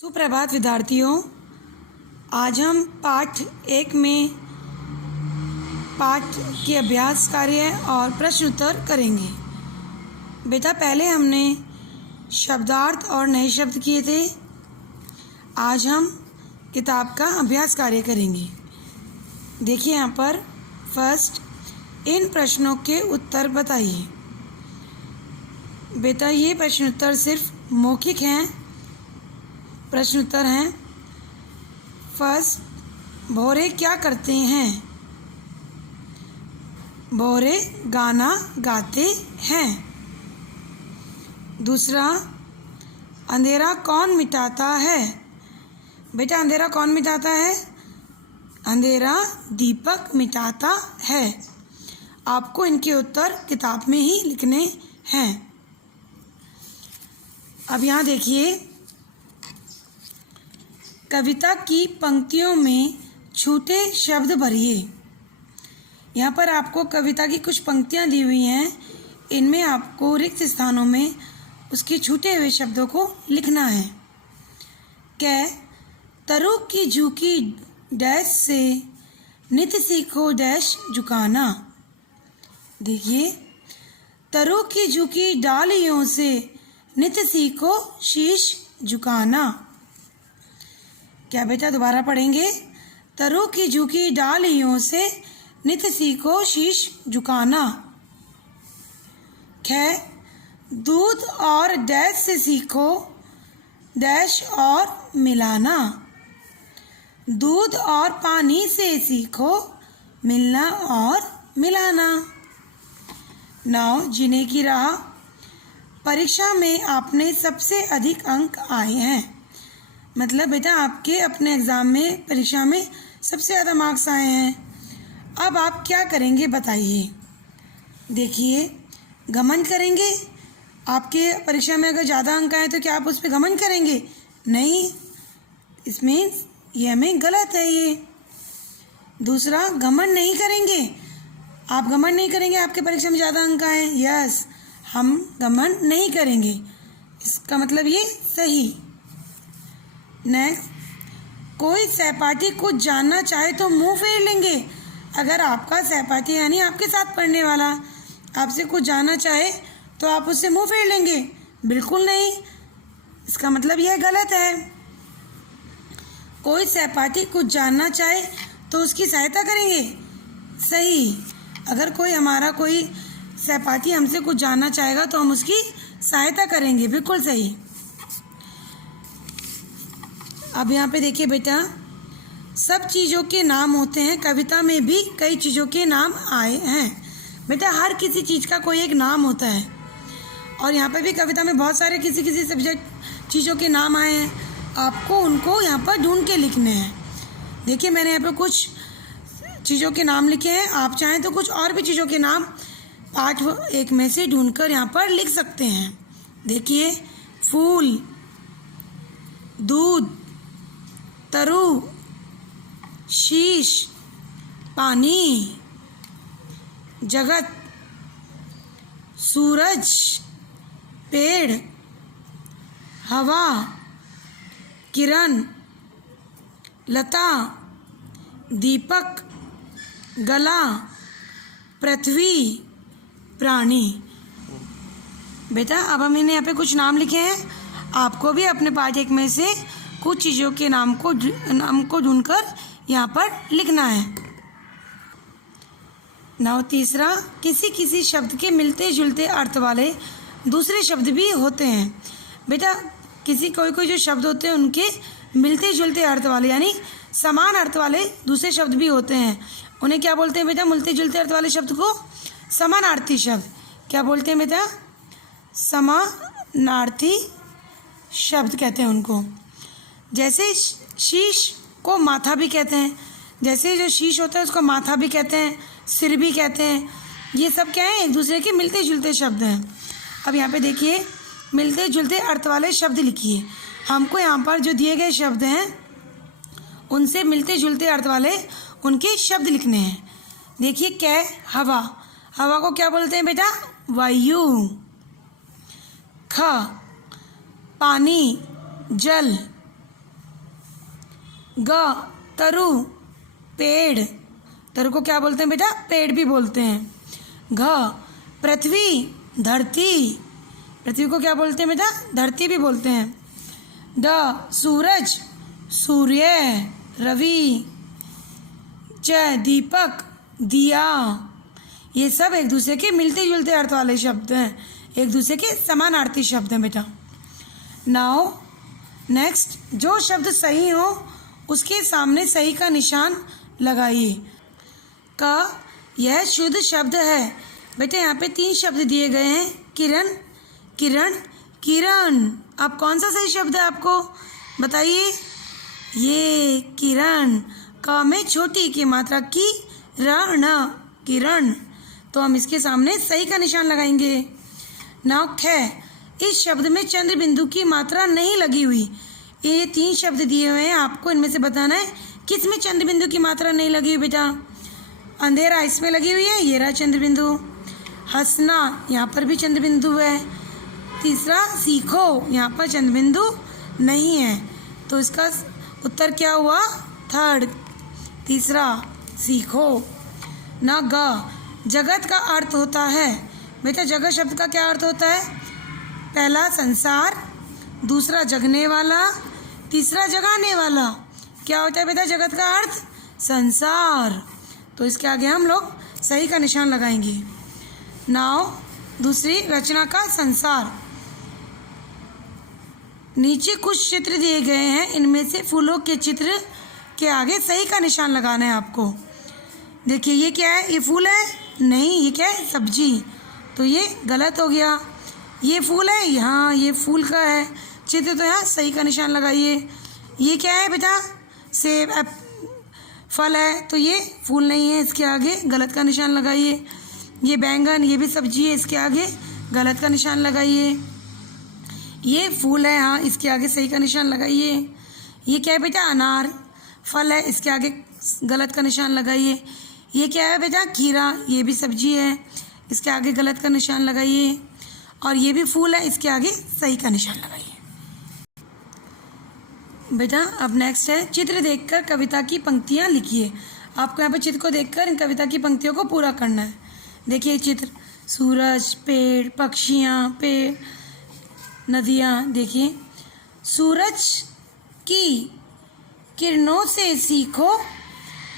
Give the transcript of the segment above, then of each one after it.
सुप्रभात विद्यार्थियों, आज हम पाठ 1 में पाठ के अभ्यास कार्य और प्रश्न उत्तर करेंगे। बेटा, पहले हमने शब्दार्थ और नए शब्द किए थे। आज हम किताब का अभ्यास कार्य करेंगे। देखिए यहाँ पर फर्स्ट, इन प्रश्नों के उत्तर बताइए। बेटा, ये प्रश्न उत्तर सिर्फ मौखिक हैं। प्रश्न उत्तर हैं। फर्स्ट, भौरे क्या करते हैं? भौरे गाना गाते हैं। दूसरा, अंधेरा कौन मिटाता है? बेटा, अंधेरा कौन मिटाता है? अंधेरा दीपक मिटाता है। आपको इनके उत्तर किताब में ही लिखने हैं। अब यहाँ देखिए, कविता की पंक्तियों में छूटे शब्द भरिए। यहाँ पर आपको कविता की कुछ पंक्तियाँ दी हुई हैं। इनमें आपको रिक्त स्थानों में उसके छूटे हुए शब्दों को लिखना है। तरु की झुकी डैश से नित सीखो डैश झुकाना। देखिए, तरु की झुकी डालियों से नित सीखो शीश झुकाना। क्या बेटा, दोबारा पढ़ेंगे? तरु की झुकी डालियों से नित सीखो शीश झुकाना। दूध और डैश से सीखो डैश और मिलाना। दूध और पानी से सीखो मिलना और मिलाना। 9, जीने की राह। परीक्षा में आपने सबसे अधिक अंक आए हैं। मतलब बेटा, आपके अपने एग्ज़ाम में, परीक्षा में सबसे ज़्यादा मार्क्स आए हैं। अब आप क्या करेंगे बताइए। देखिए, घमंड करेंगे। आपके परीक्षा में अगर ज़्यादा अंक आए तो क्या आप उस पर घमंड करेंगे? नहीं, इसमें ये हमें गलत है ये। दूसरा, घमंड नहीं करेंगे। आप घमंड नहीं करेंगे आपके परीक्षा में ज़्यादा अंक आए। यस, हम घमंड नहीं करेंगे। इसका मतलब ये सही। नेक्स्ट, कोई सहपाठी कुछ जानना चाहे तो मुंह फेर लेंगे। अगर आपका सहपाठी यानी आपके साथ पढ़ने वाला आपसे कुछ जानना चाहे तो आप उससे मुंह फेर लेंगे? बिल्कुल नहीं। इसका मतलब यह गलत है। कोई सहपाठी कुछ जानना चाहे तो उसकी सहायता करेंगे। सही। अगर कोई सहपाठी हमसे कुछ जानना चाहेगा तो हम उसकी सहायता करेंगे। बिल्कुल सही। अब यहाँ पे देखिए बेटा, सब चीज़ों के नाम होते हैं। कविता में भी कई चीज़ों के नाम आए हैं। बेटा, हर किसी चीज़ का कोई एक नाम होता है। और यहाँ पे भी कविता में बहुत सारे किसी सब्जेक्ट चीज़ों के नाम आए हैं। आपको उनको यहाँ पर ढूंढ के लिखने हैं। देखिए, मैंने यहाँ पे कुछ चीज़ों के नाम लिखे हैं। आप चाहें तो कुछ और भी चीज़ों के नाम पाठ 1 में से ढूंढकर यहाँ पर लिख सकते हैं। देखिए, फूल, दूध, तरु, शीश, पानी, जगत, सूरज, पेड़, हवा, किरण, लता, दीपक, गला, पृथ्वी, प्राणी। बेटा, अब हमने यहाँ पे कुछ नाम लिखे हैं। आपको भी अपने पाठ 1 में से कुछ चीज़ों के नाम को ढूंढकर यहाँ पर लिखना है। नाउ तीसरा, किसी शब्द के मिलते जुलते अर्थ वाले दूसरे शब्द भी होते हैं। बेटा, कोई जो शब्द होते हैं उनके मिलते जुलते अर्थ वाले यानी समान अर्थ वाले दूसरे शब्द भी होते हैं। उन्हें क्या बोलते हैं बेटा? मिलते जुलते अर्थ वाले शब्द को समानार्थी शब्द। क्या बोलते हैं बेटा? समानार्थी शब्द कहते हैं उनको। जैसे शीश को माथा भी कहते हैं। जैसे जो शीश होता है उसको माथा भी कहते हैं, सिर भी कहते हैं। ये सब क्या है? एक दूसरे के मिलते जुलते शब्द हैं। अब यहाँ पे देखिए, मिलते जुलते अर्थ वाले शब्द लिखिए। हमको यहाँ पर जो दिए गए शब्द हैं उनसे मिलते जुलते अर्थ वाले उनके शब्द लिखने हैं। देखिए, हवा। हवा को क्या बोलते हैं बेटा? वायु। पानी, जल, ग तरु पेड़, तरु को क्या बोलते हैं बेटा? पेड़ भी बोलते हैं। घ पृथ्वी धरती, पृथ्वी को क्या बोलते हैं बेटा? धरती भी बोलते हैं। द सूरज सूर्य रवि। च दीपक दिया। ये सब एक दूसरे के मिलते जुलते अर्थ वाले शब्द हैं, एक दूसरे के समानार्थी शब्द हैं बेटा। नाउ नेक्स्ट, जो शब्द सही हो उसके सामने सही का निशान लगाइए। क यह शुद्ध शब्द है। बेटा यहाँ पे 3 शब्द दिए गए हैं, किरण किरण किरण। अब कौन सा सही शब्द है आपको बताइए? ये किरण। क में छोटी की मात्रा की रण किरण, तो हम इसके सामने सही का निशान लगाएंगे। नाउ ख, इस शब्द में चंद्र बिंदु की मात्रा नहीं लगी हुई। ये 3 शब्द दिए हुए हैं, आपको इनमें से बताना है किस में चंद्र बिंदु की मात्रा नहीं लगी हुई बेटा। अंधेरा इसमें लगी हुई है, ये रहा चंद्र बिंदु। हंसना, यहाँ पर भी चंद्र बिंदु है। तीसरा सीखो, यहाँ पर चंद्र बिंदु नहीं है, तो इसका उत्तर क्या हुआ? थर्ड, तीसरा सीखो। ना ग, जगत का अर्थ होता है। बेटा जगत शब्द का क्या अर्थ होता है? पहला संसार, दूसरा जगने वाला, तीसरा जगाने वाला। क्या होता है बेटा जगत का अर्थ? संसार। तो इसके आगे हम लोग सही का निशान लगाएंगे। नाउ दूसरी रचना का संसार। नीचे कुछ चित्र दिए गए हैं, इनमें से फूलों के चित्र के आगे सही का निशान लगाना है आपको। देखिए ये क्या है? ये फूल है? नहीं, ये क्या है? सब्जी, तो ये गलत हो गया। ये फूल है? यहाँ ये फूल का है चित्र, तो यहाँ सही का निशान लगाइए। ये क्या है बेटा? सेब फल है, तो ये फूल नहीं है, इसके आगे गलत का निशान लगाइए। ये बैंगन, ये भी सब्जी है, इसके आगे गलत का निशान लगाइए। ये फूल है, हाँ, इसके आगे सही का निशान लगाइए। ये क्या है बेटा? अनार फल है, इसके आगे गलत का निशान लगाइए। ये क्या है बेटा? खीरा, ये भी सब्जी है, इसके आगे गलत का निशान लगाइए। और ये भी फूल है, इसके आगे सही का निशान लगाइए। बेटा अब नेक्स्ट है, चित्र देखकर कविता की पंक्तियाँ लिखिए। आपको यहाँ पे चित्र को देखकर इन कविता की पंक्तियों को पूरा करना है। देखिए चित्र, सूरज, पेड़, पक्षियाँ, पेड़, नदियाँ। देखिए, सूरज की किरणों से सीखो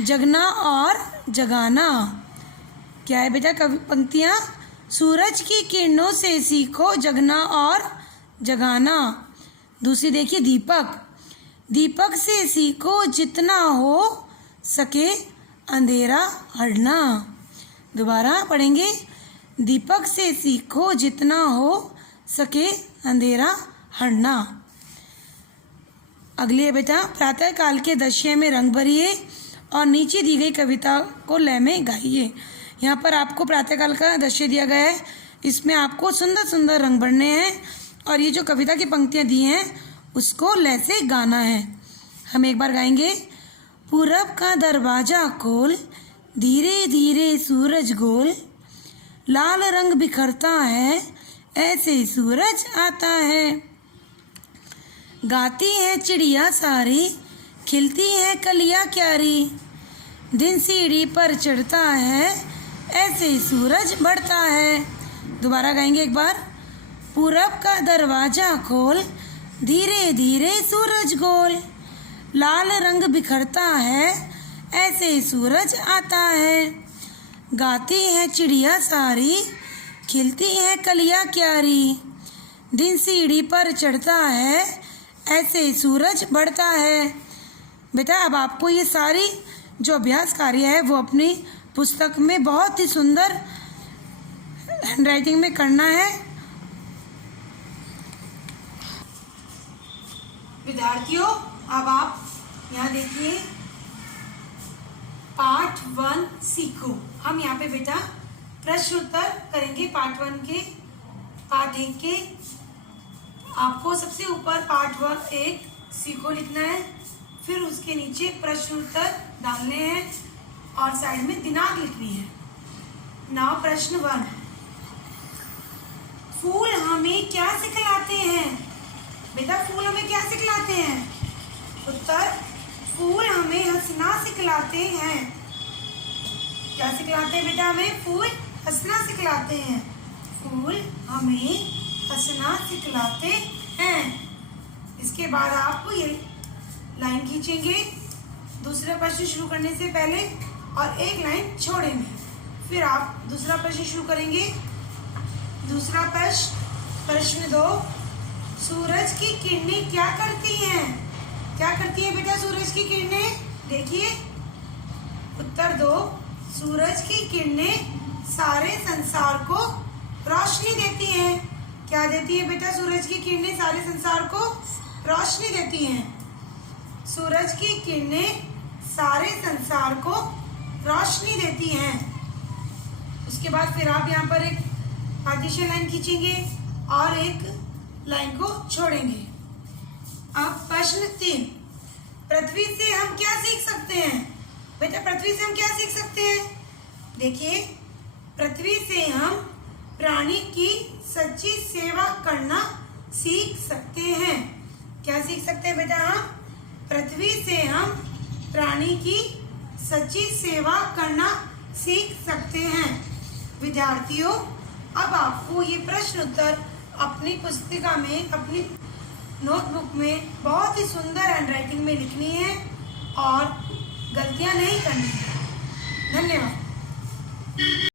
जगना और जगाना। क्या है बेटा पंक्तियाँ? सूरज की किरणों से सीखो जगना और जगाना। दूसरी देखिए, दीपक, दीपक से सीखो जितना हो सके अंधेरा हटना। दोबारा पढ़ेंगे, दीपक से सीखो जितना हो सके अंधेरा हटना। अगली है बेटा, प्रातः काल के दृश्य में रंग भरिए और नीचे दी गई कविता को लय में गाइए। यहाँ पर आपको प्रातःकाल का दृश्य दिया गया है, इसमें आपको सुंदर सुंदर रंग भरने हैं और ये जो कविता की पंक्तियाँ दी हैं उसको लय से गाना है। हम एक बार गाएंगे। पूरब का दरवाजा खोल, धीरे धीरे सूरज गोल, लाल रंग बिखरता है, ऐसे सूरज आता है। गाती है चिड़िया सारी, खिलती है कलियां क्यारी, दिन सीढ़ी पर चढ़ता है, ऐसे सूरज बढ़ता है। दोबारा गाएंगे एक बार। पूरब का दरवाजा खोल, धीरे धीरे सूरज गोल, लाल रंग बिखरता है, ऐसे सूरज आता है। गाती है चिड़िया सारी, खिलती है कलियां क्यारी, दिन सीढ़ी पर चढ़ता है, ऐसे सूरज बढ़ता है। बेटा अब आपको ये सारी जो अभ्यास कार्य है वो अपनी पुस्तक में बहुत ही सुंदर हैंडराइटिंग में करना है। विद्यार्थियों अब आप यहाँ देखिए, पार्ट 1 सीखो। हम यहाँ पे बेटा प्रश्न उत्तर करेंगे पार्ट 1 के, पार्ट 1 के। आपको सबसे ऊपर पार्ट 1 सीखो लिखना है, फिर उसके नीचे प्रश्न उत्तर डालने हैं और साइड में दिनांक लिखनी है। नाउ प्रश्न 1, फूल हमें क्या सिखलाते हैं? बेटा फूल हमें क्या सिखलाते हैं? उत्तर, फूल हमें हंसना सिखलाते हैं। क्या सिखलाते हैं बेटा हमें? फूल हंसना सिखलाते हैं। फूल हमें हंसना सिखलाते हैं। इसके बाद आप ये लाइन खींचेंगे दूसरा प्रश्न शुरू करने से पहले और एक लाइन छोड़ेंगे। फिर आप दूसरा प्रश्न शुरू करेंगे। दूसरा प्रश्न 2, सूरज की किरणें क्या करती हैं? क्या करती है बेटा सूरज की किरणें? देखिए उत्तर 2, सूरज की किरणें सारे संसार को रोशनी देती हैं। क्या देती है बेटा सूरज की किरणें सारे संसार को रोशनी देती हैं। सूरज की किरणें सारे संसार को रोशनी देती हैं। उसके बाद फिर आप यहाँ पर एक पार्टीशन लाइन खींचेंगे और एक लाइन को छोड़ेंगे। अब प्रश्न 3, पृथ्वी से हम क्या सीख सकते हैं? बेटा पृथ्वी से हम क्या सीख सकते हैं? देखिए पृथ्वी से हम प्राणी की सच्ची सेवा करना सीख सकते हैं। क्या सीख सकते हैं बेटा हम? पृथ्वी से हम प्राणी की सच्ची सेवा करना सीख सकते हैं। विद्यार्थियों, अब आपको ये प्रश्न उत्तर अपनी पुस्तिका में, अपनी नोटबुक में बहुत ही सुंदर हैंडराइटिंग में लिखनी है और गलतियां नहीं करनी है। धन्यवाद।